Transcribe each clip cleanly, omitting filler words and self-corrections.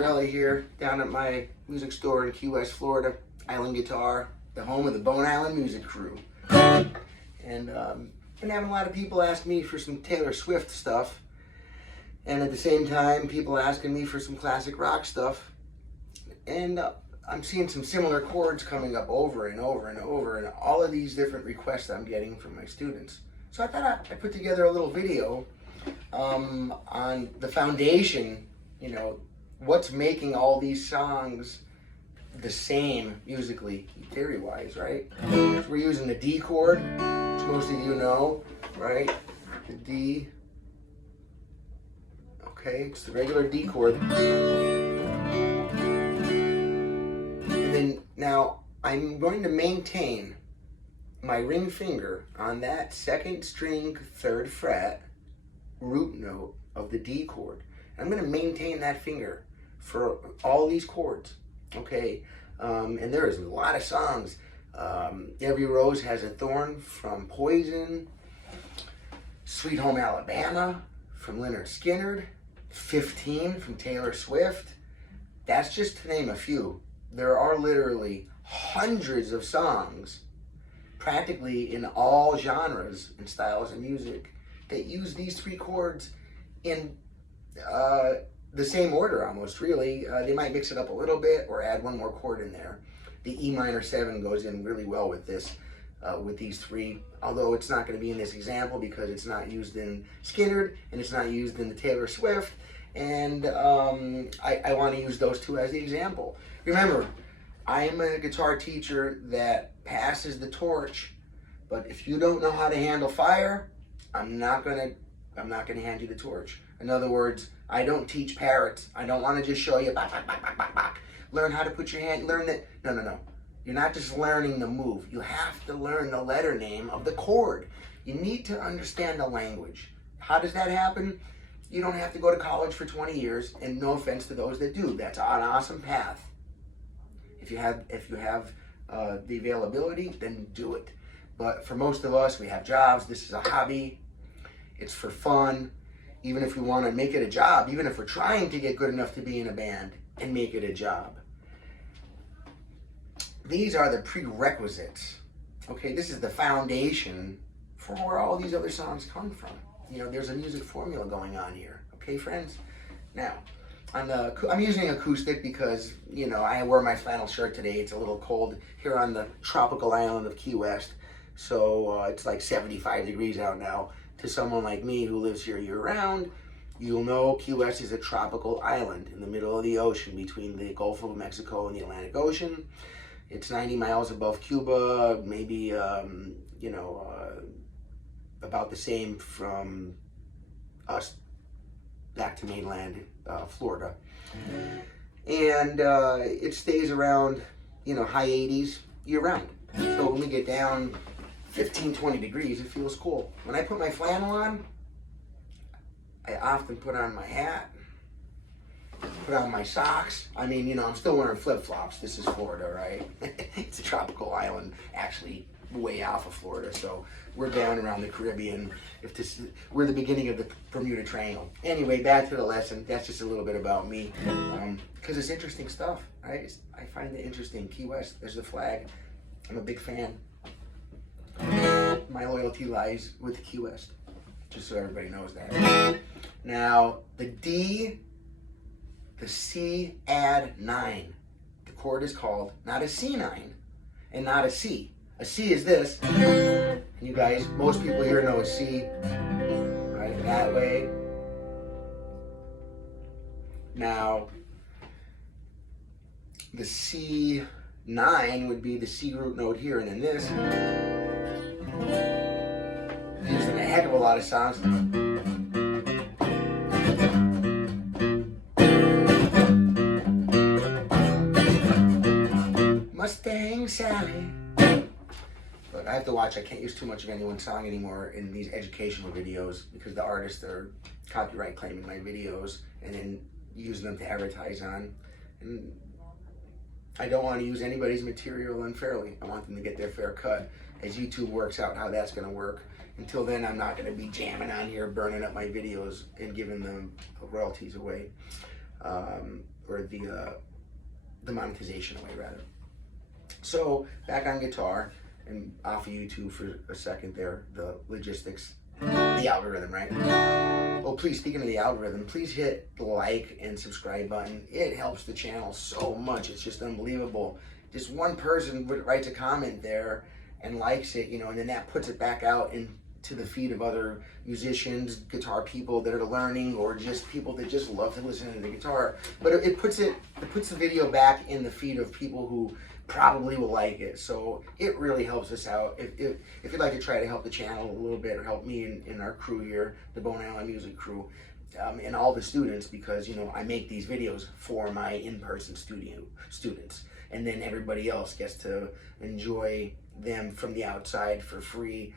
Sorbelli here, down at my music store in Key West, Florida. Island Guitar, the home of the Bone Island Music Crew. And been having a lot of people ask me for some Taylor Swift stuff. And at the same time, people asking me for some classic rock stuff. And I'm seeing some similar chords coming up over and over and over, and all of these different requests I'm getting from my students. So I thought I'd put together a little video on the foundation, you know, what's making all these songs the same musically, theory-wise, right? So we're using the D chord, which most of you know, right? The D. Okay, it's the regular D chord. And then now I'm going to maintain my ring finger on that second string, third fret root note of the D chord. I'm going to maintain that finger for all these chords, okay? And there is a lot of songs. Every Rose Has a Thorn from Poison, Sweet Home Alabama from Lynyrd Skynyrd, 15 from Taylor Swift. That's just to name a few. There are literally hundreds of songs, practically in all genres and styles of music, that use these three chords in the same order almost, really. They might mix it up a little bit or add one more chord in there. The E minor 7 goes in really well with this, with these three, although it's not going to be in this example because it's not used in Skynyrd and it's not used in the Taylor Swift, and I want to use those two as the example. Remember, I am a guitar teacher that passes the torch, but if you don't know how to handle fire, I'm not gonna hand you the torch. In other words, I don't teach parrots. I don't want to just show you, bak, bak, bak, bak, bak, bak. Learn how to put your hand, learn that, no. You're not just learning the move. You have to learn the letter name of the chord. You need to understand the language. How does that happen? You don't have to go to college for 20 years, and no offense to those that do. That's an awesome path. If you have the availability, then do it. But for most of us, we have jobs. This is a hobby. It's for fun. Even if we want to make it a job, even if we're trying to get good enough to be in a band and make it a job. These are the prerequisites. Okay, this is the foundation for where all these other songs come from. You know, there's a music formula going on here. Okay, friends? Now, I'm using acoustic because, you know, I wore my flannel shirt today. It's a little cold here on the tropical island of Key West. So it's like 75 degrees out now. To someone like me who lives here year-round, you'll know Key West is a tropical island in the middle of the ocean between the Gulf of Mexico and the Atlantic Ocean. It's 90 miles above Cuba, maybe, about the same from us back to mainland Florida. And it stays around, high 80s year-round. So when we get down 15, 20 degrees, it feels cool. When I put my flannel on, I often put on my hat, put on my socks. I mean, I'm still wearing flip-flops. This is Florida, right? It's a tropical island, actually way off of Florida. So we're down around the Caribbean. We're the beginning of the Bermuda Triangle. Anyway, back to the lesson. That's just a little bit about me, because it's interesting stuff, right? I find it interesting. Key West, there's the flag. I'm a big fan. My loyalty lies with Key West, just so everybody knows that. Now, the D, the C add 9. The chord is called not a C9 and not a C. A C is this. And you guys, most people here know a C, right? That way. Now, the C9 would be the C root note here, and then this. Used in a heck of a lot of songs. Mustang Sally. But I have to watch. I can't use too much of anyone's song anymore in these educational videos because the artists are copyright claiming my videos and then using them to advertise on. And I don't want to use anybody's material unfairly. I want them to get their fair cut as YouTube works out how that's going to work. Until then, I'm not going to be jamming on here, burning up my videos and giving them royalties away. the monetization away rather. So back on guitar and off of YouTube for a second there, the logistics, the algorithm, right? Oh, please, speaking of the algorithm, please hit the like and subscribe button. It helps the channel so much. It's just unbelievable. Just one person writes a comment there and likes it, and then that puts it back out into the feed of other musicians, guitar people that are learning, or just people that just love to listen to the guitar. But it puts the video back in the feed of people who probably will like it. So it really helps us out. If you'd like to try to help the channel a little bit, or help me in our crew here, the Bone Island Music crew, and all the students, because I make these videos for my in-person students, and then everybody else gets to enjoy them from the outside for free.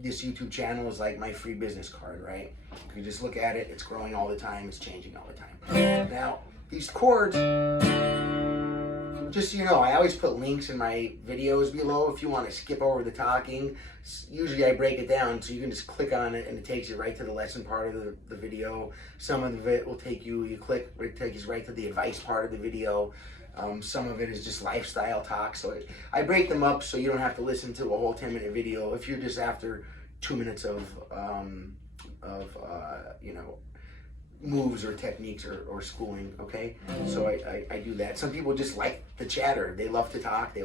This YouTube channel is like my free business card, right? You just look at it, it's growing all the time, it's changing all the time. Now, these chords, just so you know, I always put links in my videos below if you want to skip over the talking. Usually I break it down so you can just click on it and it takes you right to the lesson part of the video. Some of it will take you it takes you right to the advice part of the video. Some of it is just lifestyle talk. So I break them up so you don't have to listen to a whole 10-minute video if you're just after 2 minutes of moves or techniques or schooling, okay? So I do that. Some people just like the chatter. They love to talk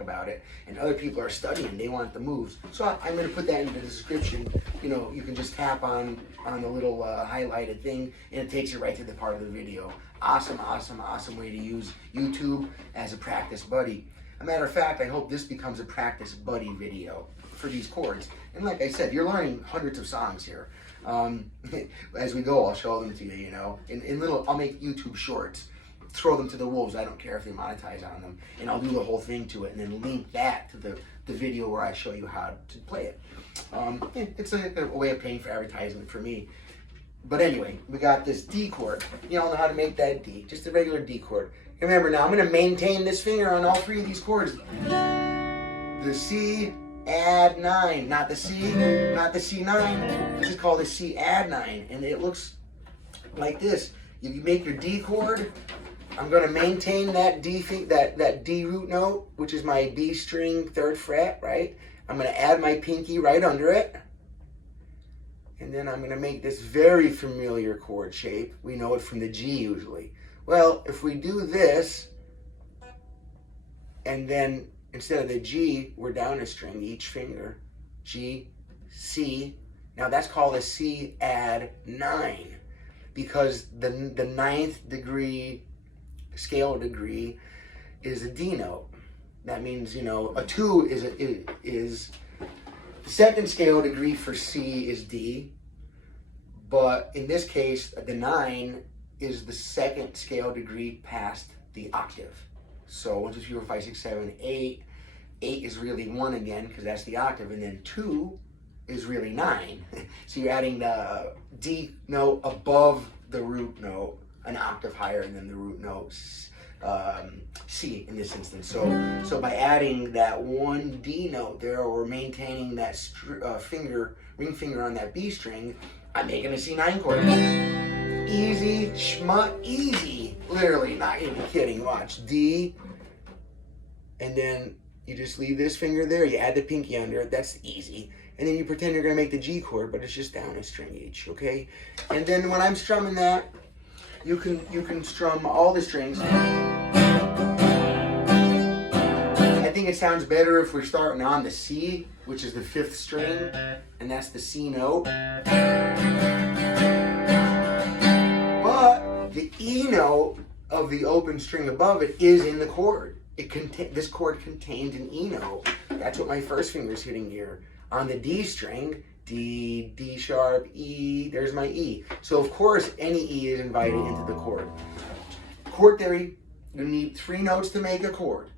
about it. And other people are studying, they want the moves. So I'm gonna put that in the description. You can just tap on the little highlighted thing and it takes you right to the part of the video. Awesome, awesome, awesome way to use YouTube as a practice buddy. As a matter of fact, I hope this becomes a practice buddy video for these chords. And like I said, you're learning hundreds of songs here. As we go, I'll show them to you, I'll make YouTube shorts, throw them to the wolves. I don't care if they monetize on them, and I'll do the whole thing to it and then link that to the video where I show you how to play it. It's a way of paying for advertisement for me. But anyway, we got this D chord. You all know how to make that D, just a regular D chord. Remember now, I'm going to maintain this finger on all three of these chords. The C, add 9, not the C, not the C9. This is called the C add 9, and it looks like this. You make your D chord. I'm going to maintain that that D root note, which is my B string 3rd fret, right? I'm going to add my pinky right under it. And then I'm going to make this very familiar chord shape. We know it from the G usually. Well, if we do this, and then instead of the G, we're down a string, each finger. G, C. Now that's called a C add 9, because the 9th degree scale degree is a D note. That means, a 2 is the 2nd scale degree for C is D, but in this case, the 9 is the 2nd scale degree past the octave. So 1, 2, 3, 4, 5, 6, 7, 8. 8 is really 1 again, because that's the octave, and then 2 is really 9. So you're adding the D note above the root note, an octave higher than the root note, C in this instance. So by adding that one D note there, or maintaining that ring finger on that B string, I'm making a C9 chord. Easy, schmuck, easy. Literally, not even kidding. Watch, D, and then you just leave this finger there, you add the pinky under it, that's easy. And then you pretend you're gonna make the G chord, but it's just down a string each, okay? And then when I'm strumming that, you can strum all the strings. I think it sounds better if we're starting on the C, which is the 5th string, and that's the C note. But the E note of the open string above it is in the chord. This chord contains an E note. That's what my first finger's hitting here. On the D string, D, D sharp, E, there's my E. So of course any E is invited into the chord. Chord theory, you need 3 notes to make a chord.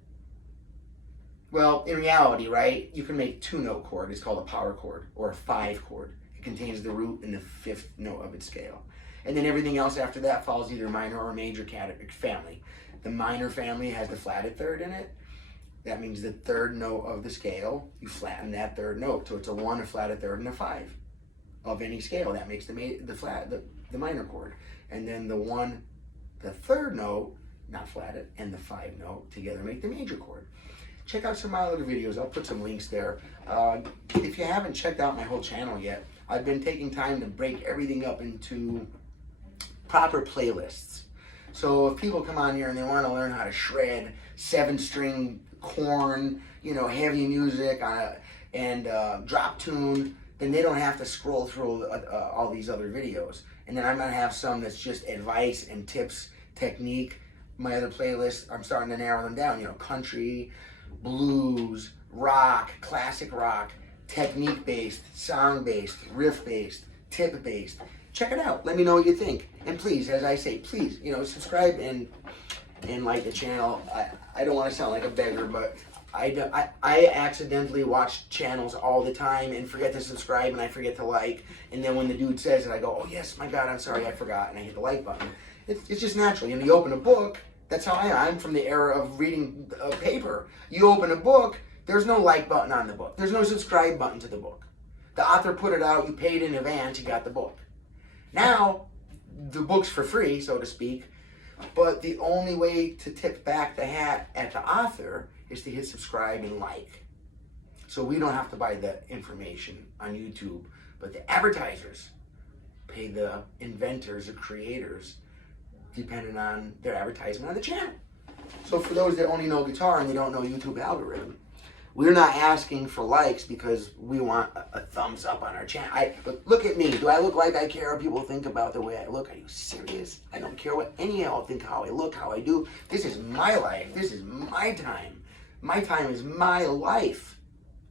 Well, in reality, right, you can make 2-note chord. It's called a power chord, or a 5 chord. It contains the root and the 5th note of its scale. And then everything else after that follows either minor or major family. The minor family has the flatted 3rd in it. That means the 3rd note of the scale, you flatten that 3rd note. So it's a 1, a flatted 3rd, and a 5 of any scale. That makes the minor chord. And then the 1, the third note, not flatted, and the 5 note together make the major chord. Check out some of my other videos. I'll put some links there. If you haven't checked out my whole channel yet, I've been taking time to break everything up into proper playlists. So if people come on here and they want to learn how to shred 7-string corn, you know, heavy music on and drop tune, then they don't have to scroll through all these other videos. And then I'm gonna have some that's just advice and tips, technique. My other playlists, I'm starting to narrow them down. You know, country, blues, rock, classic rock, technique-based, song-based, riff-based, tip-based. Check it out. Let me know what you think. And please, as I say, please, you know, subscribe and like the channel. I don't want to sound like a beggar, but I accidentally watch channels all the time and forget to subscribe and I forget to like. And then when the dude says it, I go, oh yes, my God, I'm sorry, I forgot. And I hit the like button. It's just natural. You know, you open a book, that's how I'm from the era of reading paper. You open a book, there's no like button on the book. There's no subscribe button to the book. The author put it out, you paid in advance, you got the book. Now, the book's for free, so to speak, but the only way to tip back the hat at the author is to hit subscribe and like. So we don't have to buy the information on YouTube, but the advertisers pay the inventors or creators depending on their advertisement on the channel. So for those that only know guitar and they don't know YouTube algorithm, we're not asking for likes because we want a thumbs up on our channel. Look at me. Do I look like I care what people think about the way I look? Are you serious? I don't care what any of y'all think how I look, how I do. This is my life. This is my time. My time is my life.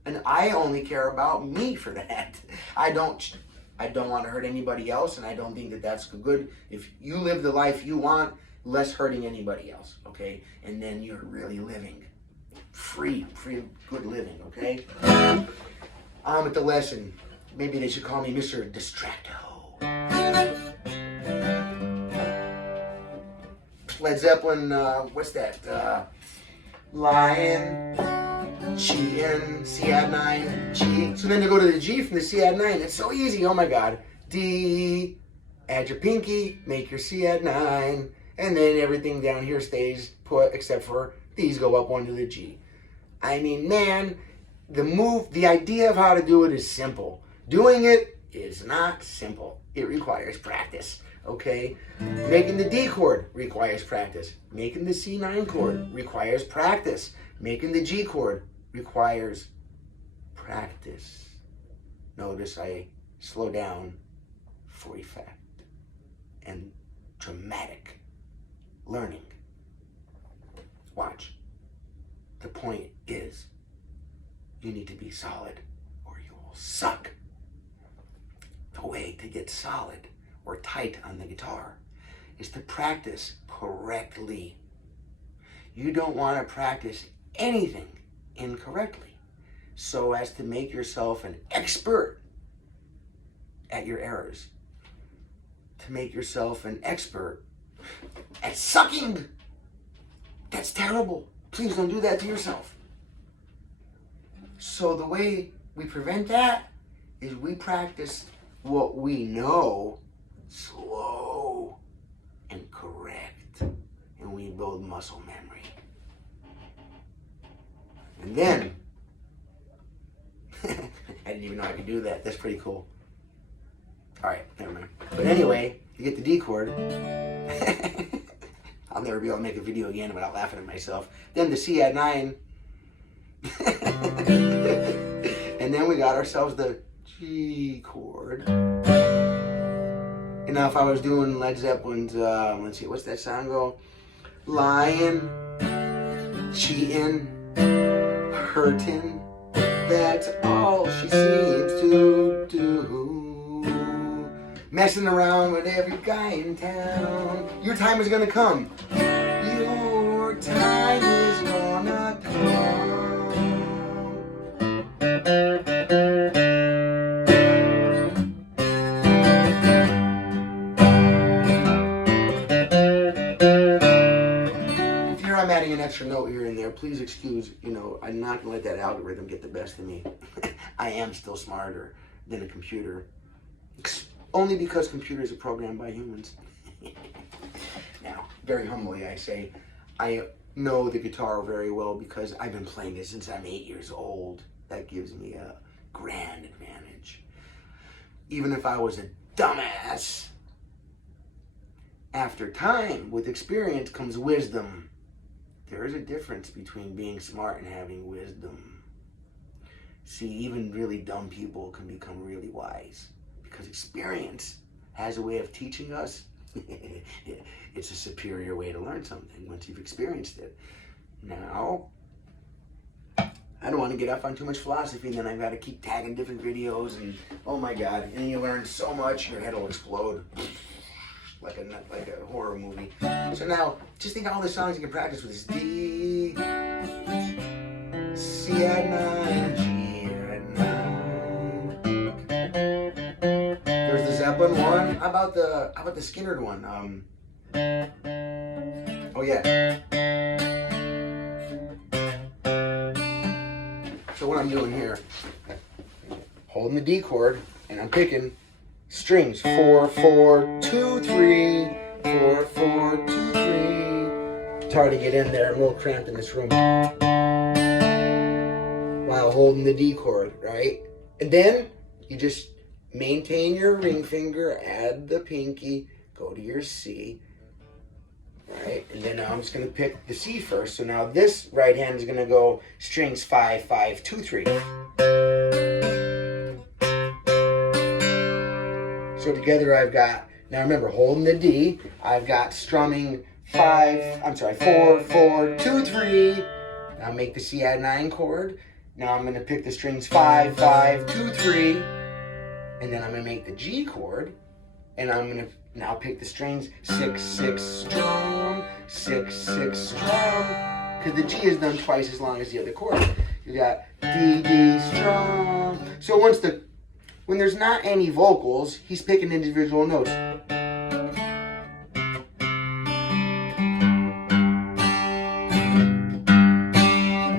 And I only care about me for that. I don't want to hurt anybody else, and I don't think that that's good. If you live the life you want, less hurting anybody else, okay? And then you're really living. Free, good living, okay? On with the lesson. Maybe they should call me Mr. Distracto. Led Zeppelin, what's that? Lying, cheating, C add 9 G. So then to go to the G from the C add 9, it's so easy, oh my God. D, add your pinky, make your C add 9, and then everything down here stays put except for these go up one to the G. I mean, man, the idea of how to do it is simple. Doing it is not simple. It requires practice, okay? Making the D chord requires practice. Making the C9 chord requires practice. Making the G chord requires practice. Notice I slow down for effect and dramatic learning. Watch. The point is, you need to be solid or you will suck. The way to get solid or tight on the guitar is to practice correctly. You don't want to practice anything incorrectly so as to make yourself an expert at your errors. To make yourself an expert at sucking. That's terrible. Please don't do that to yourself. So the way we prevent that is we practice what we know slow and correct. And we build muscle memory. And then, I didn't even know I could do that. That's pretty cool. All right, never mind. But anyway, you get the D chord. I'll never be able to make a video again without laughing at myself. Then the C add 9. And then we got ourselves the G chord. And now if I was doing Led Zeppelin's, let's see, what's that song go? Lying, cheating, hurting, that's all she seems to do. Messing around with every guy in town. Your time is gonna come. Your time is gonna come. If I'm adding an extra note here and there, please excuse, I'm not gonna let that algorithm get the best of me. I am still smarter than a computer. Only because computers are programmed by humans. Now, very humbly, I say, I know the guitar very well because I've been playing it since I'm 8 years old. That gives me a grand advantage. Even if I was a dumbass, after time, with experience comes wisdom. There is a difference between being smart and having wisdom. See, even really dumb people can become really wise because experience has a way of teaching us. It's a superior way to learn something once you've experienced it. Now, I don't want to get off on too much philosophy, and then I've got to keep tagging different videos, and oh my God, and you learn so much, your head will explode like a horror movie. So now, just think of all the songs you can practice with this D, Cadd9 G, 9. There's the Zeppelin one. How about the Skynyrd one? Oh yeah. So what I'm doing here, holding the D chord, and I'm picking strings 4, 4, 2, 3, 4, 4, 2, 3. It's hard to get in there. I'm a little cramped in this room. While holding the D chord, right? And then you just maintain your ring finger, add the pinky, go to your C, right? And then now I'm just going to pick the C first. So now this right hand is going to go strings 5, 5, 2, 3. So together I've got, now remember, holding the D, I've got strumming 4, 4, 2, 3. Now make the Cadd9 chord. Now I'm going to pick the strings 5, 5, 2, 3. And then I'm going to make the G chord. And I'm going to now pick the strings 6, 6, strum, 6, 6, strum. Because the G is done twice as long as the other chord. You got D, D, strum. So when there's not any vocals, he's picking individual notes.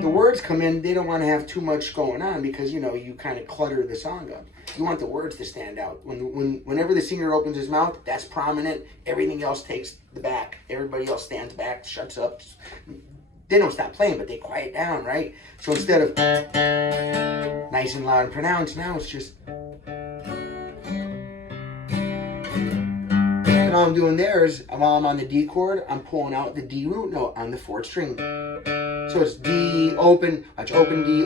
The words come in, they don't want to have too much going on because, you know, you kind of clutter the song up. You want the words to stand out. Whenever the singer opens his mouth, that's prominent. Everything else takes the back. Everybody else stands back, shuts up. They don't stop playing, but they quiet down, right? So instead of nice and loud and pronounced, now it's just... And all I'm doing there is, while I'm on the D chord, I'm pulling out the D root note on the 4th string. So it's D, open, watch, open, D,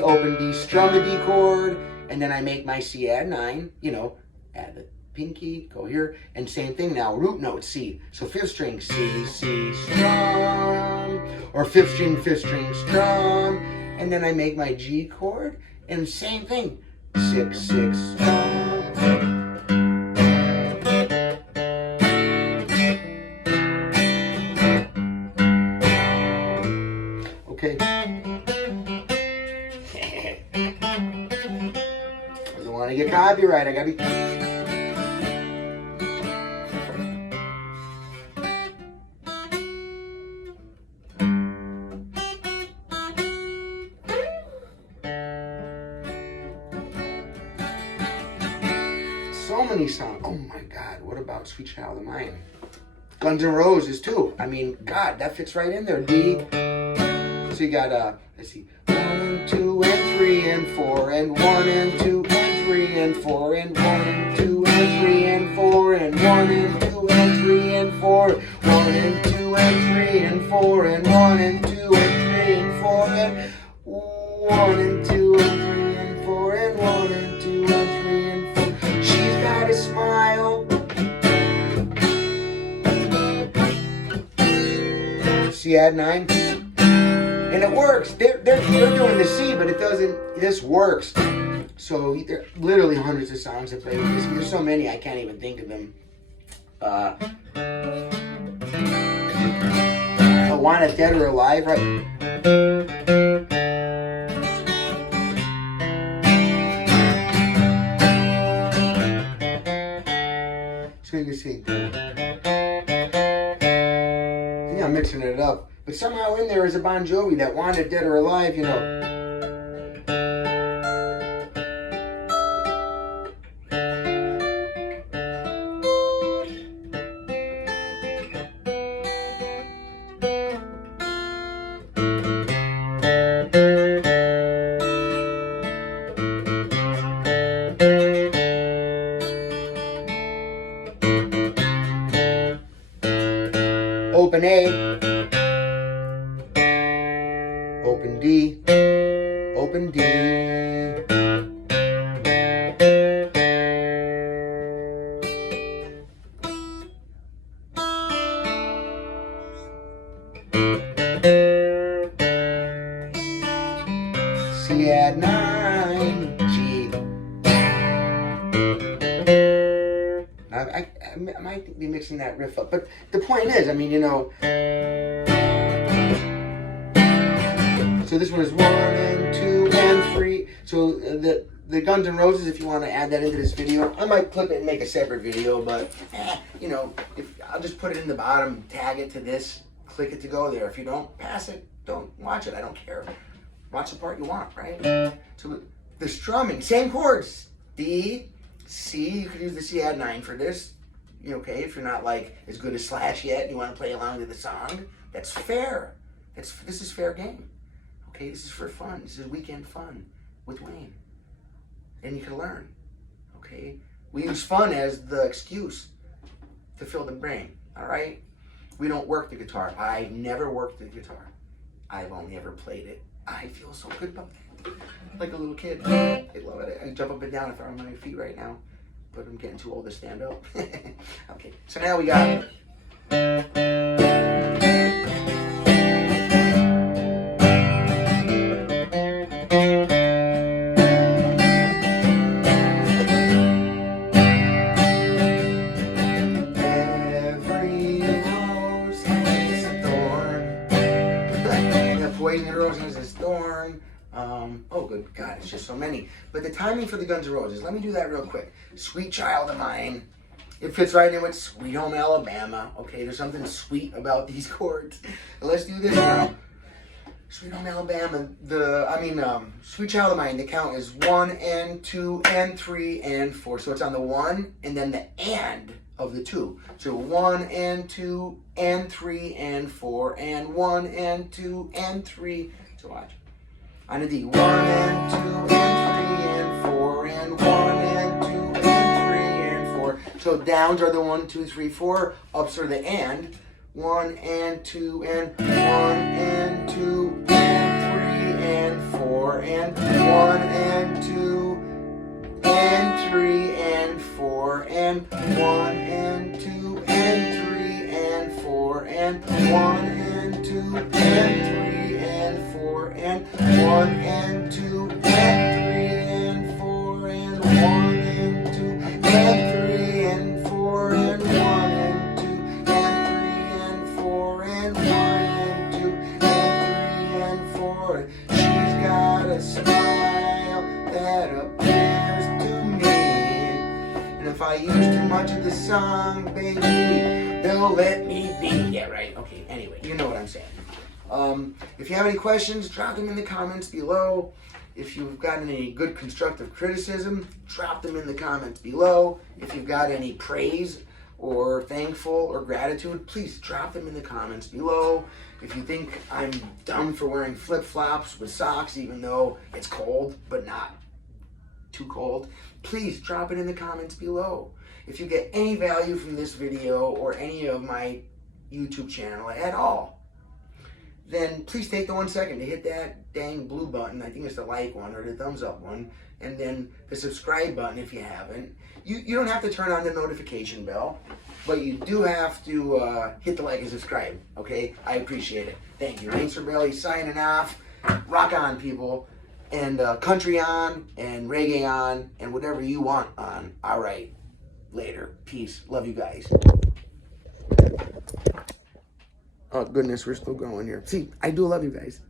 strum the D chord, and then I make my Cadd9, you know, add the pinky, go here, and same thing now, root note C. So 5th string, C, C, strum, or 5th string, strum, and then I make my G chord, and same thing, 6, 6, strum. Okay. I don't want to get copyright. I gotta be. So many songs. Oh my God. What about Sweet Child of Mine? Guns N' Roses too. I mean, God, that fits right in there. D. So you got, let's see, 1 and 2 and 3 and 4 and 1 and 2 and 3 and 4 and 1 and 2 and 3 and 4 and 1 and 2 and 3 and 4, 1 and 2 and 3 and 4 and 1 and 2 and 3 and 4 and 1 and 2 and 3 and 4 and 1 and 2 and 3 and 4. She's got a smile. Cadd9. And it works. They're doing the C, but it doesn't. This works. So there are literally hundreds of songs that play with this. There's so many I can't even think of them. Wanted Dead or Alive, right? So you can see. Yeah, I'm mixing it up. But somehow in there is a Bon Jovi that Wanted Dead or Alive, you know. open D, open D. C add 9 G. I might be mixing that riff up, but the point is, I mean, you know, so this one is 1 and 2 and 3. So the Guns N' Roses, if you want to add that into this video, I might clip it and make a separate video, but you know, I'll just put it in the bottom, tag it to this, click it to go there. If you don't, pass it, don't watch it, I don't care. Watch the part you want, right? So the strumming, same chords, D, C. You could use the C add 9 for this. Okay, if you're not like as good as Slash yet and you want to play along to the song, that's fair. This is fair game. Okay, this is for fun. This is weekend fun with Wayne. And you can learn. Okay? We use fun as the excuse to fill the brain. Alright? We don't work the guitar. I never worked the guitar. I've only ever played it. I feel so good about that. Like a little kid. I love it. I jump up and down if I'm on my feet right now. But I'm getting too old to stand up. Okay, so now we got every rose has a thorn. The poison rose has a thorn. Oh, good God, it's just so many. But the timing for the Guns N' Roses, let me do that real quick. Sweet Child of Mine. It fits right in with Sweet Home Alabama. Okay, there's something sweet about these chords. Let's do this now. Sweet Home Alabama. Sweet Child of Mine, the count is 1 and 2 and 3 and 4. So it's on the 1 and then the and of the 2. So 1 and 2 and 3 and 4 and 1 and 2 and 3. So watch. On a D, 1 and 2 and 3 and 4 and 1 and 2 and 3 and 4. So downs are the 1, 2, 3, 4. Ups are the and. 1 and 2 and 1 and 2 and 3 and 4 and 1 and 2 and 3 and 4 and 1 and 2 and 3 and 4 and 1 and 2 and 3 and 4 and 1 and 2 and 3 and 4 and 1 and 2 and 3 and 4 and 1 and 2 and 3 and 4 and 1 and 2 and 3 and 4. She's got a smile that appears to me, and if I use too much of the song, baby, they'll let me be. Yeah, right. Okay. Anyway, you know what I'm saying. If you have any questions, drop them in the comments below. If you've got any good constructive criticism, drop them in the comments below. If you've got any praise or thankful or gratitude, please drop them in the comments below. If you think I'm dumb for wearing flip-flops with socks, even though it's cold, but not too cold, please drop it in the comments below. If you get any value from this video or any of my YouTube channel at all, then please take the 1 second to hit that dang blue button. I think it's the like one or the thumbs up one. And then the subscribe button if you haven't. You don't have to turn on the notification bell, but you do have to hit the like and subscribe, okay? I appreciate it. Thank you. Sorbelli signing off. Rock on, people. And country on, and reggae on, and whatever you want on. All right. Later. Peace. Love you guys. Oh, goodness, we're still going here. See, I do love you guys.